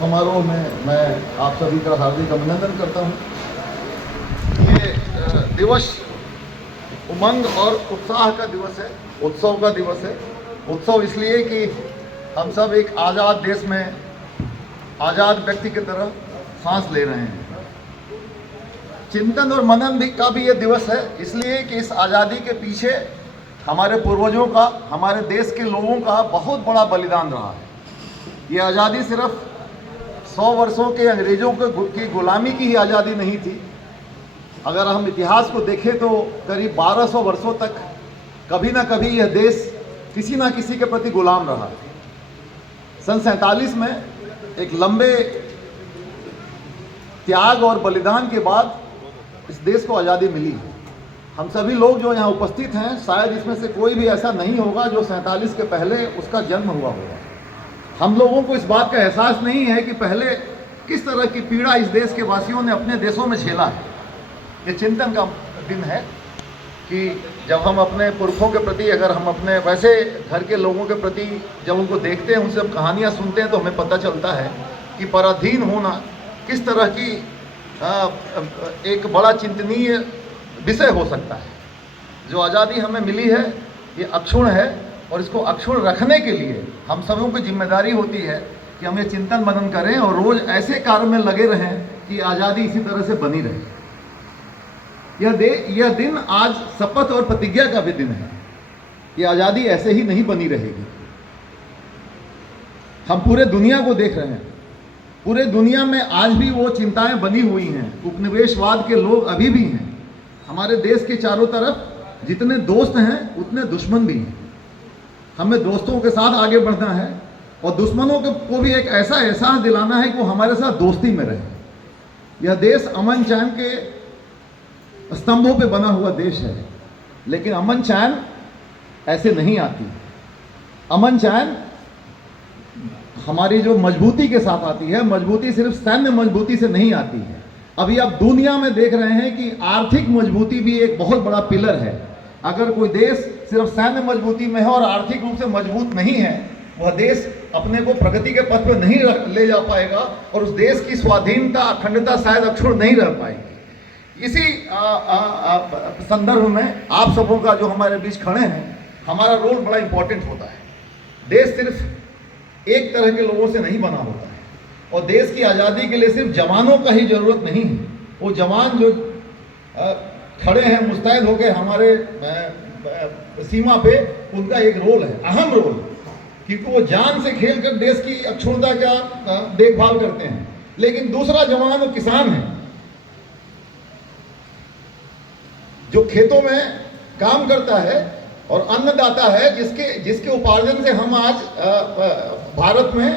समारोह में मैं आप सभी का हार्दिक अभिनंदन करता हूँ। ये दिवस उमंग और उत्साह का दिवस है, उत्सव का दिवस है। उत्सव इसलिए कि हम सब एक आज़ाद देश में आज़ाद व्यक्ति की तरह सांस ले रहे हैं। चिंतन और मनन का भी ये दिवस है इसलिए कि इस आज़ादी के पीछे हमारे पूर्वजों का, हमारे देश के लोगों का बहुत बड़ा बलिदान रहा है। ये आज़ादी सिर्फ 100 वर्षों के अंग्रेज़ों की गुलामी की ही आज़ादी नहीं थी। अगर हम इतिहास को देखें तो करीब 1200 वर्षों तक कभी ना कभी यह देश किसी ना किसी के प्रति गुलाम रहा। सन 47 में एक लंबे त्याग और बलिदान के बाद इस देश को आज़ादी मिली। हम सभी लोग जो यहाँ उपस्थित हैं, शायद इसमें से कोई भी ऐसा नहीं होगा जो 47 के पहले उसका जन्म हुआ होगा। हम लोगों को इस बात का एहसास नहीं है कि पहले किस तरह की पीड़ा इस देश के वासियों ने अपने देशों में झेला है। ये चिंतन का दिन है कि जब हम अपने पुरखों के प्रति, अगर हम अपने वैसे घर के लोगों के प्रति जब उनको देखते हैं, उनसे कहानियाँ सुनते हैं, तो हमें पता चलता है कि पराधीन होना किस तरह की एक बड़ा चिंतनीय विषय हो सकता है। जो आज़ादी हमें मिली है ये अक्षुण है, और इसको अक्षुण रखने के लिए हम सबों की जिम्मेदारी होती है कि हम ये चिंतन मनन करें और रोज़ ऐसे कार्य में लगे रहें कि आज़ादी इसी तरह से बनी रहे। यह दिन आज शपथ और प्रतिज्ञा का भी दिन है कि आज़ादी ऐसे ही नहीं बनी रहेगी। हम पूरे दुनिया को देख रहे हैं, पूरे दुनिया में आज भी वो चिंताएं बनी हुई हैं। उपनिवेशवाद के लोग अभी भी हैं। हमारे देश के चारों तरफ जितने दोस्त हैं उतने दुश्मन भी हैं। हमें दोस्तों के साथ आगे बढ़ना है और दुश्मनों को भी एक ऐसा एहसास दिलाना है कि वो हमारे साथ दोस्ती में रहे। यह देश अमन चैन के स्तंभों पे बना हुआ देश है, लेकिन अमन चैन ऐसे नहीं आती। अमन चैन हमारी जो मजबूती के साथ आती है। मजबूती सिर्फ सैन्य मजबूती से नहीं आती है। अभी आप दुनिया में देख रहे हैं कि आर्थिक मजबूती भी एक बहुत बड़ा पिलर है। अगर कोई देश सिर्फ सैन्य मजबूती में है और आर्थिक रूप से मजबूत नहीं है, वह देश अपने को प्रगति के पथ पर नहीं ले जा पाएगा और उस देश की स्वाधीनता, अखंडता शायद अक्षुण्ण नहीं रह पाएगी। इसी संदर्भ में आप सबों का जो हमारे बीच खड़े हैं, हमारा रोल बड़ा इंपॉर्टेंट होता है। देश सिर्फ एक तरह के लोगों से नहीं बना होता है, और देश की आज़ादी के लिए सिर्फ जवानों का ही जरूरत नहीं है। वो जवान जो खड़े हैं मुस्तैद होकर हमारे सीमा पे, उनका एक रोल है, अहम रोल, क्योंकि वो जान से खेलकर देश की अक्षुण्णता का देखभाल करते हैं। लेकिन दूसरा जवान वो किसान है जो खेतों में काम करता है और अन्नदाता है, जिसके उपार्जन से हम आज भारत में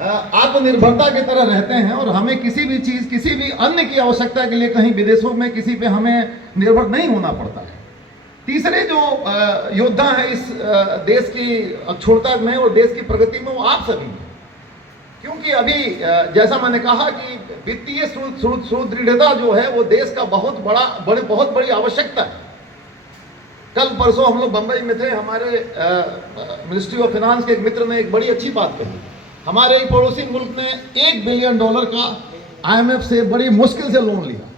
आत्मनिर्भरता की तरह रहते हैं और हमें किसी भी चीज़, किसी भी अन्न की आवश्यकता के लिए कहीं विदेशों में किसी पे हमें निर्भर नहीं होना पड़ता है। तीसरे जो योद्धा हैं इस देश की अक्षुण्णता में और देश की प्रगति में, वो आप सभी हैं। क्योंकि अभी जैसा मैंने कहा कि वित्तीय सुदृढ़ता जो है वो देश का बहुत बड़ी आवश्यकता है। कल परसों हम लोग बंबई में थे, हमारे मिनिस्ट्री ऑफ फाइनेंस के एक मित्र ने एक बड़ी अच्छी बात कही। हमारे एक पड़ोसी मुल्क ने $1 बिलियन का IMF से बड़ी मुश्किल से लोन लिया।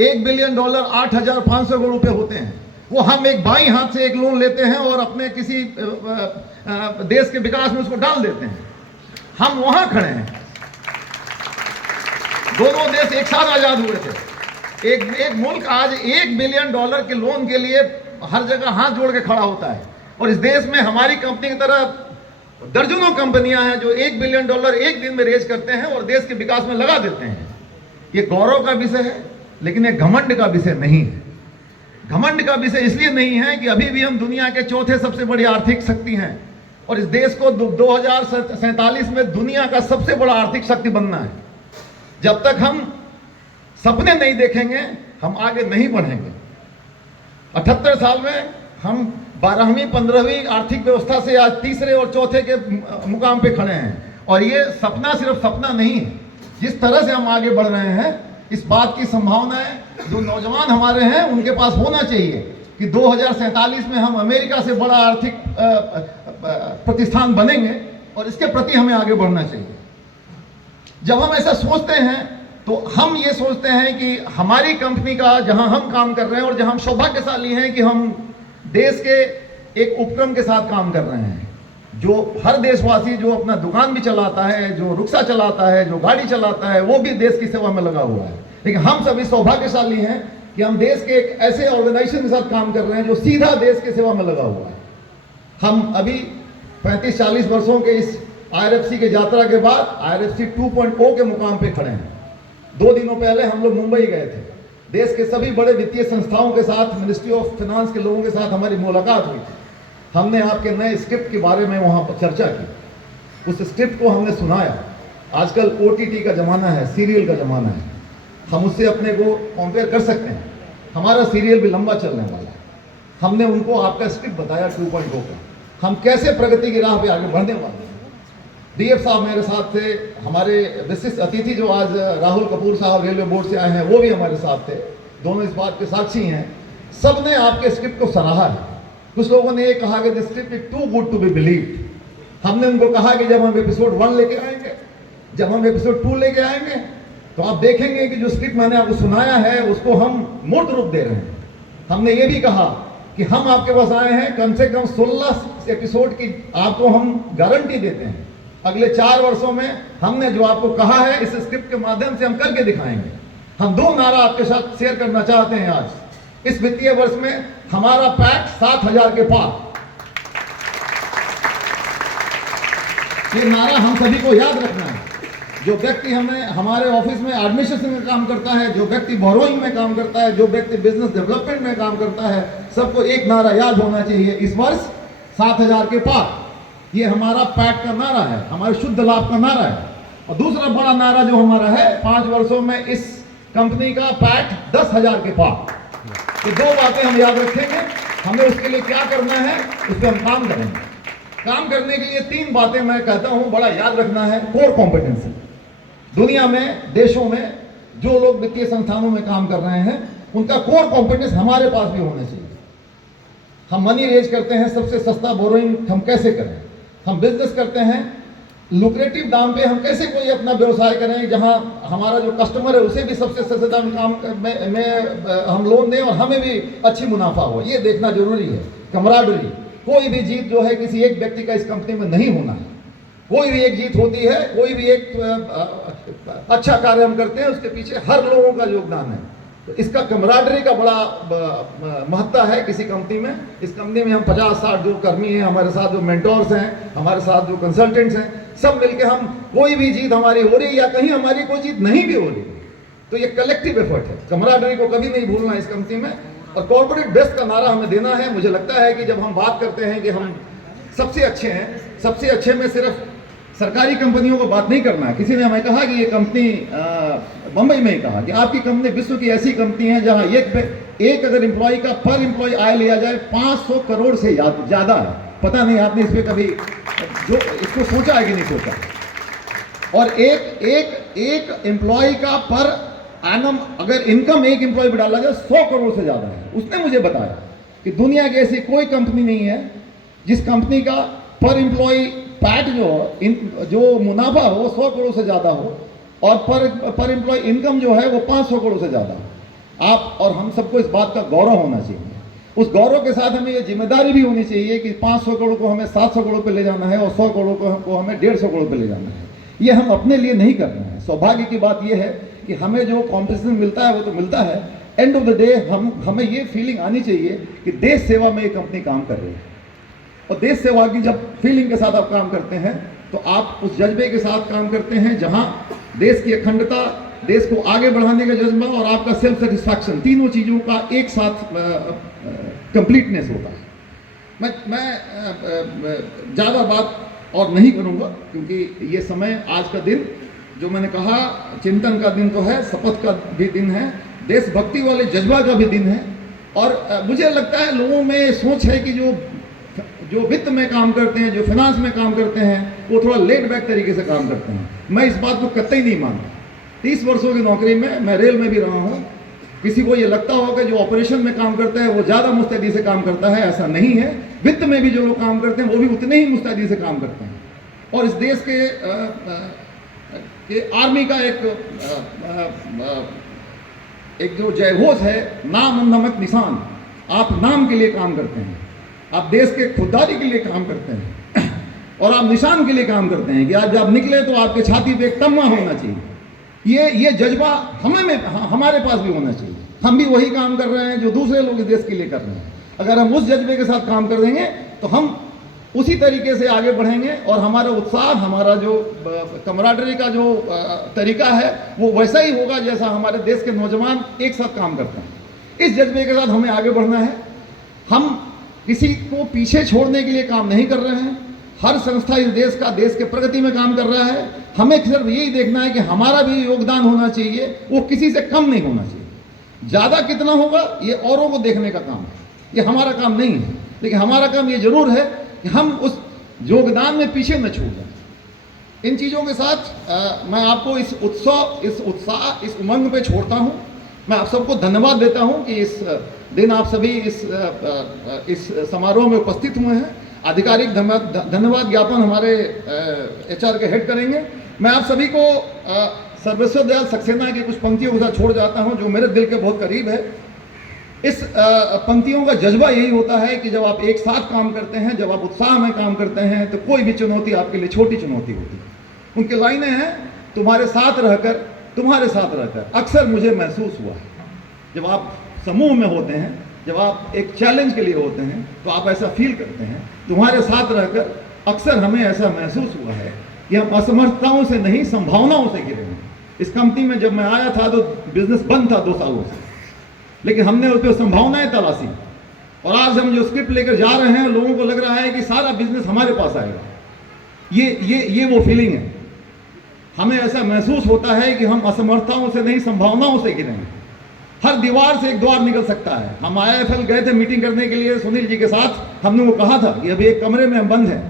$1 बिलियन 8,500 करोड़ रुपये होते हैं। वो हम एक बाईं हाथ से एक लोन लेते हैं और अपने किसी देश के विकास में उसको डाल देते हैं। हम वहां खड़े हैं, दोनों देश एक साथ आजाद हुए थे। एक मुल्क आज $1 बिलियन के लोन के लिए हर जगह हाथ जोड़ के खड़ा होता है, और इस देश में हमारी कंपनी की तरह दर्जनों कंपनियां हैं जो $1 बिलियन एक दिन में रेज करते हैं और देश के विकास में लगा देते हैं। ये गौरव का विषय है, लेकिन ये घमंड का विषय नहीं है। घमंड का विषय इसलिए नहीं है कि अभी भी हम दुनिया के चौथे सबसे बड़ी आर्थिक शक्ति हैं, और इस देश को 2047 में दुनिया का सबसे बड़ा आर्थिक शक्ति बनना है। जब तक हम सपने नहीं देखेंगे, हम आगे नहीं बढ़ेंगे। 78 साल में हम 12वीं 15वीं आर्थिक व्यवस्था से आज तीसरे और चौथे के मुकाम पे खड़े हैं, और ये सपना सिर्फ सपना नहीं है। जिस तरह से हम आगे बढ़ रहे हैं, इस बात की संभावनाएं जो नौजवान हमारे हैं उनके पास होना चाहिए कि 2047 में हम अमेरिका से बड़ा आर्थिक प्रतिष्ठान बनेंगे, और इसके प्रति हमें आगे बढ़ना चाहिए। जब हम ऐसा सोचते हैं तो हम ये सोचते हैं कि हमारी कंपनी का जहां हम काम कर रहे हैं और जहां हम सौभाग्यशाली हैं कि हम देश के एक उपक्रम के साथ काम कर रहे हैं, जो हर देशवासी जो अपना दुकान भी चलाता है, जो रिक्शा चलाता है, जो गाड़ी चलाता है, वो भी देश की सेवा में लगा हुआ है। लेकिन हम सभी सौभाग्यशाली हैं कि हम देश के एक ऐसे ऑर्गेनाइजेशन के साथ काम कर रहे हैं जो सीधा देश की सेवा में लगा हुआ है। हम अभी 35-40 वर्षों के इस IRFC के यात्रा के बाद IRFC 2.0 के मुकाम पे खड़े हैं। 2 दिनों पहले हम लोग मुंबई गए थे। देश के सभी बड़े वित्तीय संस्थाओं के साथ, मिनिस्ट्री ऑफ फाइनेंस के लोगों के साथ हमारी मुलाकात हुई थी। हमने आपके नए स्क्रिप्ट के बारे में वहाँ पर चर्चा की, उस स्क्रिप्ट को हमने सुनाया। आजकल OTT का ज़माना है, सीरियल का ज़माना है, हम उससे अपने को कंपेयर कर सकते हैं। हमारा सीरियल भी लंबा चलने वाला है। हमने उनको आपका स्क्रिप्ट बताया 2.0 का, हम कैसे प्रगति की राह पे आगे बढ़ने वाले हैं। DF साहब मेरे साथ थे, हमारे विशिष्ट अतिथि जो आज राहुल कपूर साहब रेलवे बोर्ड से आए हैं वो भी हमारे साथ थे, दोनों इस बात के साक्षी हैं। सब ने आपके स्क्रिप्ट को सराहा है। कुछ लोगों ने ये कहा कि this script is too good to be believed. हमने उनको कहा कि जब हम एपिसोड 1 लेके आएंगे, जब हम एपिसोड 2 लेके आएंगे, तो आप देखेंगे कि जो स्क्रिप्ट मैंने आपको सुनाया है उसको हम मूर्त रूप दे रहे हैं। हमने ये भी कहा कि हम आपके पास आए हैं, कम से कम 16 एपिसोड की आपको हम गारंटी देते हैं। अगले 4 वर्षों में हमने जो आपको कहा है इस स्क्रिप्ट के माध्यम से हम करके दिखाएंगे। हम 2 नारा आपके साथ शेयर करना चाहते हैं आज। इस वित्तीय वर्ष में हमारा पैट 7,000 के पार, ये नारा हम सभी को याद रखना है। जो व्यक्ति हमें हमारे ऑफिस में एडमिनिस्ट्रेशन में काम करता है, जो व्यक्ति बोरोइंग में काम करता है, जो व्यक्ति बिजनेस डेवलपमेंट में काम करता है, सबको एक नारा याद होना चाहिए, इस वर्ष 7,000 के पार। ये हमारा पैट का नारा है, हमारे शुद्ध लाभ का नारा है। और दूसरा बड़ा नारा जो हमारा है, 5 वर्षों में इस कंपनी का पैट 10,000 के पार। ये 2 बातें हम याद रखेंगे। हमें उसके लिए क्या करना है, उस पर हम काम करेंगे। काम करने के लिए 3 बातें मैं कहता हूं बड़ा याद रखना है। कोर कॉम्पिटेंसी, दुनिया में, देशों में जो लोग वित्तीय संस्थानों में काम कर रहे हैं उनका कोर कॉम्पिटेंस हमारे पास भी होना चाहिए। हम मनी रेज करते हैं, सबसे सस्ता बोरोइंग हम कैसे करें, हम बिजनेस करते हैं लुक्रेटिव दाम पे, हम कैसे कोई अपना व्यवसाय करें जहां हमारा जो कस्टमर है उसे भी सबसे सस्ते दाम काम में हम लोन दें और हमें भी अच्छी मुनाफा हो, ये देखना जरूरी है। कमराडरी, कोई भी जीत जो है किसी एक व्यक्ति का इस कंपनी में नहीं होना है। कोई भी एक जीत होती है, कोई भी एक अच्छा कार्य हम करते हैं उसके पीछे हर लोगों का योगदान है। तो इसका कमराडरी का बड़ा महत्व है किसी कंपनी में। इस कंपनी में हम 50-60 जो कर्मी हैं, हमारे साथ जो मेंटोर्स हैं, हमारे साथ जो कंसल्टेंट्स हैं, सब मिलके हम कोई भी जीत हमारी हो रही या कहीं हमारी कोई जीत नहीं भी हो रही, तो ये कलेक्टिव एफर्ट है। कमराडरी को कभी नहीं भूलना इस कंपनी में। और कॉर्पोरेट बेस्ट का नारा हमें देना है। मुझे लगता है कि जब हम बात करते हैं कि हम सबसे अच्छे हैं, सबसे अच्छे में सिर्फ सरकारी कंपनियों को बात नहीं करना है। किसी ने हमें कहा कि ये कंपनी, बंबई में ही कहा कि आपकी कंपनी विश्व की ऐसी कंपनी है जहां एक अगर एम्प्लॉय का पर एम्प्लॉय आय लिया जाए 500 करोड़ से ज़्यादा है। पता नहीं आपने इस पर कभी जो इसको सोचा है कि नहीं सोचा। और एक एम्प्लॉय का पर एनम अगर इनकम एक एम्प्लॉय पर डाला जाए 100 करोड़ से ज़्यादा है। उसने मुझे बताया कि दुनिया की ऐसी कोई कंपनी नहीं है जिस कंपनी का पर एम्प्लॉय पैट जो मुनाफा हो 100 करोड़ से ज़्यादा हो और पर एम्प्लॉय इनकम जो है वो 500 करोड़ से ज़्यादा हो। आप और हम सबको इस बात का गौरव होना चाहिए। उस गौरव के साथ हमें ये जिम्मेदारी भी होनी चाहिए कि 500 करोड़ को हमें 700 करोड़ पे ले जाना है और 100 करोड़ को हमें 150 करोड़ पे ले जाना है। ये हम अपने लिए नहीं कर रहे हैं। सौभाग्य की बात यह है कि हमें जो कॉम्पिटिशन मिलता है वो तो मिलता है, एंड ऑफ द डे हमें ये फीलिंग आनी चाहिए कि देश सेवा में ये कंपनी काम कर रही है। और देश सेवा की जब फीलिंग के साथ आप काम करते हैं तो आप उस जज्बे के साथ काम करते हैं जहां देश की अखंडता, देश को आगे बढ़ाने का जज्बा और आपका सेल्फ सेटिस्फैक्शन, तीनों चीज़ों का एक साथ कंप्लीटनेस होता है। मैं ज़्यादा बात और नहीं करूँगा क्योंकि ये समय, आज का दिन जो मैंने कहा चिंतन का दिन तो है, शपथ का भी दिन है, देशभक्ति वाले जज्बा का भी दिन है। और मुझे लगता है लोगों में सोच है कि जो वित्त में काम करते हैं, जो फाइनेंस में काम करते हैं, वो थोड़ा लेट बैक तरीके से काम करते हैं। मैं इस बात को कतई नहीं मानता। 30 वर्षों की नौकरी में मैं रेल में भी रहा हूँ। किसी को ये लगता होगा कि जो ऑपरेशन में काम करता है वो ज़्यादा मुस्तैदी से काम करता है, ऐसा नहीं है। वित्त में भी जो लोग काम करते हैं वो भी उतने ही मुस्तैदी से काम करते हैं। और इस देश के कि आर्मी का एक जो जयघोष है, नाम नमक निशान, आप नाम के लिए काम करते हैं, आप देश के खुददारी के लिए काम करते हैं और आप निशान के लिए काम करते हैं कि आज जब निकले तो आपके छाती पे एक तमगा होना चाहिए। ये जज्बा हमारे पास भी होना चाहिए। हम भी वही काम कर रहे हैं जो दूसरे लोग इस देश के लिए कर रहे हैं। अगर हम उस जज्बे के साथ काम कर देंगे तो हम उसी तरीके से आगे बढ़ेंगे और हमारा उत्साह, हमारा जो कमराडरी का जो तरीका है वो वैसा ही होगा जैसा हमारे देश के नौजवान एक साथ काम करते हैं। इस जज्बे के साथ हमें आगे बढ़ना है। हम किसी को पीछे छोड़ने के लिए काम नहीं कर रहे हैं। हर संस्था इस देश के प्रगति में काम कर रहा है। हमें सिर्फ यही देखना है कि हमारा भी योगदान होना चाहिए, वो किसी से कम नहीं होना चाहिए। ज़्यादा कितना होगा ये औरों को देखने का काम है, ये हमारा काम नहीं है। लेकिन हमारा काम ये जरूर है कि हम उस योगदान में पीछे न छूट जाए। इन चीज़ों के साथ मैं आपको इस उत्सव, इस उत्साह, इस उमंग पे छोड़ता हूँ। मैं आप सबको धन्यवाद देता हूँ कि इस दिन आप सभी इस समारोह में उपस्थित हुए हैं। आधिकारिक धन्यवाद ज्ञापन हमारे HR के हेड करेंगे। मैं आप सभी को सर्वेश्वर दयाल सक्सेना की कुछ पंक्तियों के साथ छोड़ जाता हूँ जो मेरे दिल के बहुत करीब है। इस पंक्तियों का जज्बा यही होता है कि जब आप एक साथ काम करते हैं, जब आप उत्साह में काम करते हैं, तो कोई भी चुनौती आपके लिए छोटी चुनौती होती है। उनकी लाइनें हैं, तुम्हारे साथ रहकर अक्सर मुझे महसूस हुआ है। जब आप समूह में होते हैं, जब आप एक चैलेंज के लिए होते हैं, तो आप ऐसा फील करते हैं। तुम्हारे साथ रहकर अक्सर हमें ऐसा महसूस हुआ है कि हम असमर्थताओं से नहीं, संभावनाओं से घिरे हैं। इस कंपनी में जब मैं आया था तो बिजनेस बंद था 2 सालों से, लेकिन हमने उस पर संभावनाएं तलाशी और आज हम जो स्क्रिप्ट लेकर जा रहे हैं, लोगों को लग रहा है कि सारा बिजनेस हमारे पास आएगा। ये वो फीलिंग है। हमें ऐसा महसूस होता है कि हम असमर्थताओं से नहीं, संभावनाओं से घिरे हैं। हर दीवार से एक द्वार निकल सकता है। हम IIFL गए थे मीटिंग करने के लिए सुनील जी के साथ। हमने वो कहा था कि अभी एक कमरे में हम बंद हैं,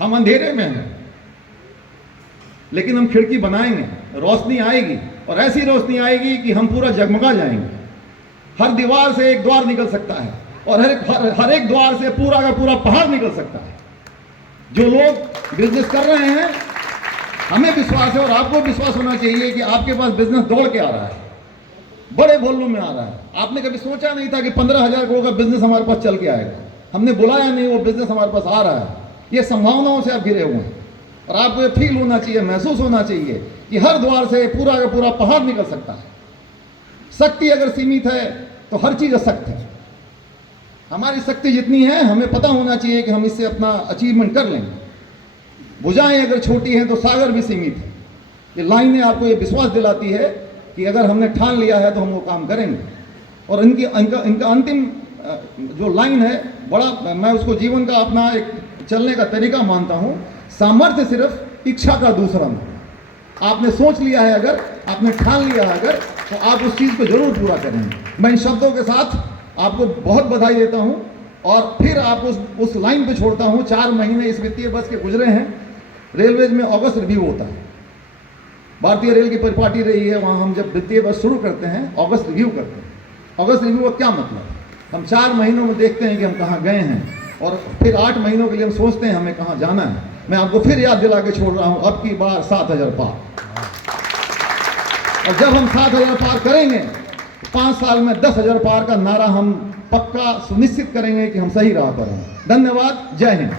हम अंधेरे में हैं, लेकिन हम खिड़की बनाएंगे, रोशनी आएगी और ऐसी रोशनी आएगी कि हम पूरा जगमगा जाएंगे। हर दीवार से एक द्वार निकल सकता है और हर एक द्वार से पूरा का पूरा पहाड़ निकल सकता है। जो लोग बिजनेस कर रहे हैं, हमें विश्वास है और आपको विश्वास होना चाहिए कि आपके पास बिजनेस दौड़ के आ रहा है, बड़े वॉल्यूम में आ रहा है। आपने कभी सोचा नहीं था कि 15,000 करोड़ का बिजनेस हमारे पास चल के आएगा। हमने बुलाया नहीं, वो बिजनेस हमारे पास आ रहा है। ये संभावनाओं से आप घिरे हुए हैं और आपको ये फील होना चाहिए, महसूस होना चाहिए कि हर द्वार से पूरा का पूरा पहाड़ निकल सकता है। शक्ति अगर सीमित है तो हर चीज़ अशक्त है। हमारी शक्ति जितनी है, हमें पता होना चाहिए कि हम इससे अपना अचीवमेंट कर लेंगे। भुजाएं अगर छोटी हैं तो सागर भी सीमित है। ये लाइनें आपको ये विश्वास दिलाती है कि अगर हमने ठान लिया है तो हम वो काम करेंगे। और इनका अंतिम जो लाइन है, बड़ा मैं उसको जीवन का अपना एक चलने का तरीका मानता हूँ। सामर्थ्य सिर्फ इच्छा का दूसरा नाम। आपने सोच लिया है, अगर आपने ठान लिया है अगर, तो आप उस चीज़ को जरूर पूरा करेंगे। मैं इन शब्दों के साथ आपको बहुत बधाई देता हूँ और फिर आपको उस लाइन पे छोड़ता हूँ। 4 महीने इस वित्तीय वर्ष के गुजरे हैं। रेलवेज में अगस्त रिव्यू होता है। भारतीय रेल की परिपाटी रही है, वहाँ हम जब वित्तीय वर्ष शुरू करते हैं अगस्त रिव्यू करते हैं। अगस्त रिव्यू का क्या मतलब? हम 4 महीनों में देखते हैं कि हम कहाँ गए हैं और फिर 8 महीनों के लिए हम सोचते हैं हमें कहाँ जाना है। मैं आपको फिर याद दिला के छोड़ रहा हूँ, अब की बार 7,000 पार। और जब हम 7,000 पार करेंगे, 5 साल में 10,000 पार का नारा हम पक्का सुनिश्चित करेंगे कि हम सही राह पर हैं। धन्यवाद। जय हिंद।